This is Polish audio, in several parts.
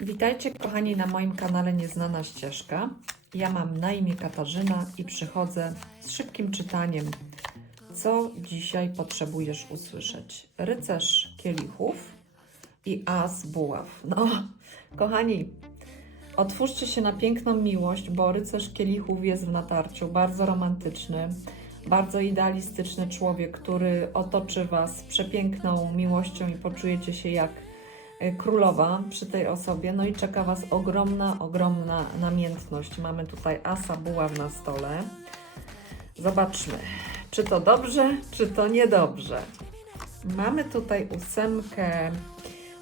Witajcie kochani na moim kanale Nieznana Ścieżka. Ja mam na imię Katarzyna i przychodzę z szybkim czytaniem. Co dzisiaj potrzebujesz usłyszeć? Rycerz kielichów i as buław. No, kochani, otwórzcie się na piękną miłość, bo rycerz kielichów jest w natarciu, bardzo romantyczny, bardzo idealistyczny człowiek, który otoczy Was przepiękną miłością i poczujecie się jak królowa przy tej osobie. No i czeka Was ogromna, ogromna namiętność. Mamy tutaj asa buław na stole. Zobaczmy, czy to dobrze, czy to niedobrze. Mamy tutaj ósemkę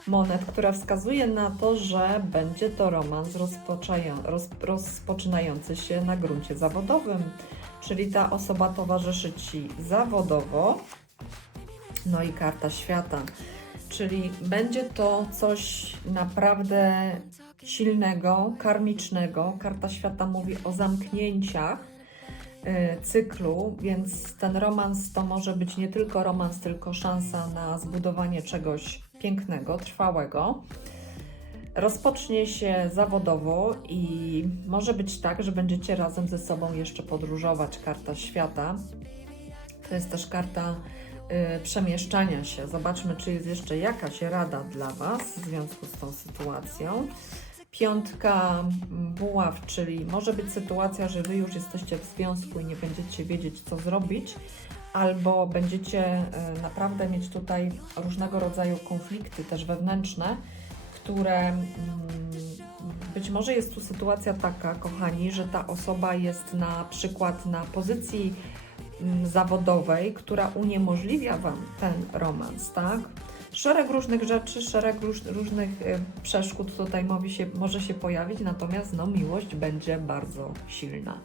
monet, która wskazuje na to, że będzie to romans rozpoczynający się na gruncie zawodowym, czyli ta osoba towarzyszy Ci zawodowo. No i karta świata, czyli będzie to coś naprawdę silnego, karmicznego. Karta świata mówi o zamknięciach y, cyklu, więc ten romans to może być nie tylko romans, tylko szansa na zbudowanie czegoś pięknego, trwałego. Rozpocznie się zawodowo i może być tak, że będziecie razem ze sobą jeszcze podróżować. Karta świata. To jest też karta przemieszczania się. Zobaczmy, czy jest jeszcze jakaś rada dla Was w związku z tą sytuacją. Piątka mm, buław, czyli może być sytuacja, że Wy już jesteście w związku i nie będziecie wiedzieć, co zrobić, albo będziecie y, naprawdę mieć tutaj różnego rodzaju konflikty też wewnętrzne, które mm, być może jest tu sytuacja taka, kochani, że ta osoba jest na przykład na pozycji zawodowej, która uniemożliwia Wam ten romans, tak? Szereg różnych rzeczy, szereg róż, różnych y, przeszkód tutaj mówi się, może się pojawić, natomiast no, miłość będzie bardzo silna.